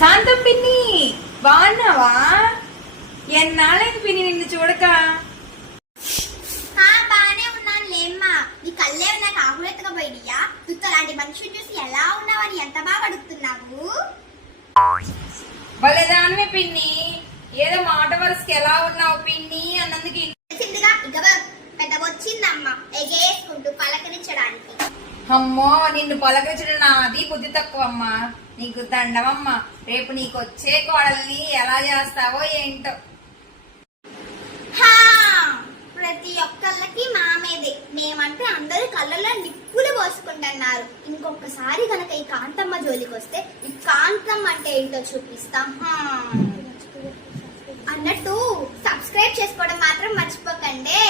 కాంతం పిన్ని బాగున్నావా? ఎన్నాళ్ళైంది పిన్ని నిన్ను చూడక. బానే ఉన్నాను లేమ్మా. నీ కళ్ళే నాకు ఆకులెత్తగా పోయినయా? అలాంటి మనిషిని చూసి ఎలా ఉన్నావని ఎంత బాగా అడుగుతున్నావు. వాళ్ళేదానివే పిన్ని, ఏదో మాట వరుసకి ఎలా ఉన్నావు పిన్ని అన్నందుకు చిందిగా ఇక పెద్ద వచ్చిందమ్మా ఎగేసుకుంటూ పలకరించడానికి. అమ్మో నిన్ను పలకరించడం నాది బుద్ధి తక్కువ అమ్మా. నీకు దండమమ్మా. రేపు నీకు వచ్చే కోడల్ని ఎలా చేస్తావో ఏంటో. ప్రతి ఒక్కళ్ళకి మామేదే. మేమంటే అందరూ కళ్ళలో నిప్పులు పోసుకుంటున్నారు. ఇంకొకసారి గనక ఈ కాంతమ్మ జోలికి వస్తే ఈ కాంతమ్మ అంటే ఏంటో చూపిస్తాం. అన్నట్టు సబ్స్క్రైబ్ చేసుకోవడం మాత్రం మర్చిపోకండి.